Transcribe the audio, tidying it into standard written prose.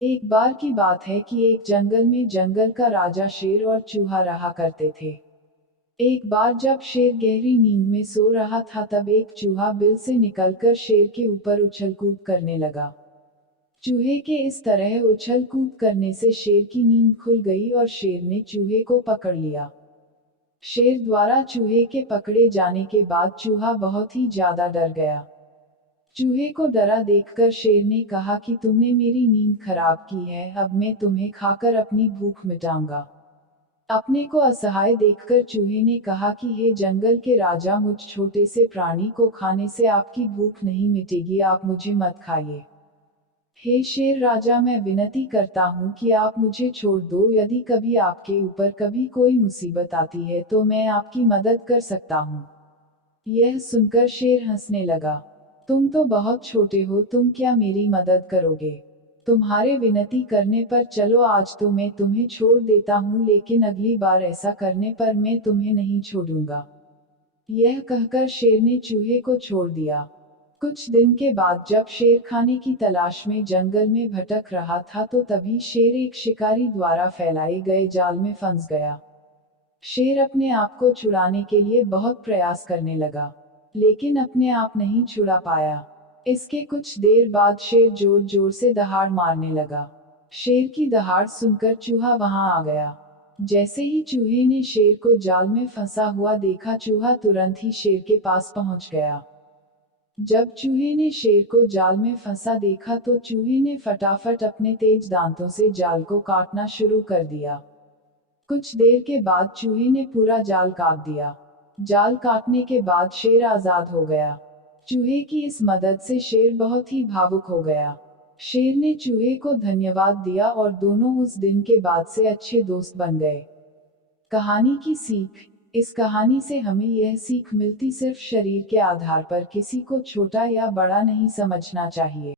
एक बार की बात है कि एक जंगल में जंगल का राजा शेर और चूहा रहा करते थे। एक बार जब शेर गहरी नींद में सो रहा था तब एक चूहा बिल से निकलकर शेर के ऊपर उछल कूद करने लगा। चूहे के इस तरह उछल कूद करने से शेर की नींद खुल गई और शेर ने चूहे को पकड़ लिया। शेर द्वारा चूहे के पकड़े जाने के बाद चूहा बहुत ही ज्यादा डर गया। चूहे को डरा देखकर शेर ने कहा कि तुमने मेरी नींद खराब की है, अब मैं तुम्हें खाकर अपनी भूख मिटाऊंगा। अपने को असहाय देखकर चूहे ने कहा कि हे जंगल के राजा, मुझ छोटे से प्राणी को खाने से आपकी भूख नहीं मिटेगी, आप मुझे मत खाइए। हे शेर राजा, मैं विनती करता हूँ कि आप मुझे छोड़ दो, यदि कभी आपके ऊपर कभी कोई मुसीबत आती है तो मैं आपकी मदद कर सकता हूँ। यह सुनकर शेर हंसने लगा। तुम तो बहुत छोटे हो, तुम क्या मेरी मदद करोगे? तुम्हारे विनती करने पर चलो आज तो मैं तुम्हें छोड़ देता हूँ, लेकिन अगली बार ऐसा करने पर मैं तुम्हें नहीं छोड़ूंगा। यह कहकर शेर ने चूहे को छोड़ दिया। कुछ दिन के बाद जब शेर खाने की तलाश में जंगल में भटक रहा था तो तभी शेर एक शिकारी द्वारा फैलाए गए जाल में फंस गया। शेर अपने आप को छुड़ाने के लिए बहुत प्रयास करने लगा, लेकिन अपने आप नहीं छुड़ा पाया। इसके कुछ देर बाद शेर जोर जोर से दहाड़ मारने लगा। शेर की दहाड़ सुनकर चूहा वहां आ गया। जैसे ही चूहे ने शेर को जाल में फंसा हुआ देखा, चूहा तुरंत ही शेर के पास पहुंच गया। जब चूहे ने शेर को जाल में फंसा देखा तो चूहे ने फटाफट अपने तेज दांतों से जाल को काटना शुरू कर दिया। कुछ देर के बाद चूहे ने पूरा जाल काट दिया। जाल काटने के बाद शेर आजाद हो गया। चूहे की इस मदद से शेर बहुत ही भावुक हो गया। शेर ने चूहे को धन्यवाद दिया और दोनों उस दिन के बाद से अच्छे दोस्त बन गए। कहानी की सीख। इस कहानी से हमें यह सीख मिलती, सिर्फ शरीर के आधार पर किसी को छोटा या बड़ा नहीं समझना चाहिए।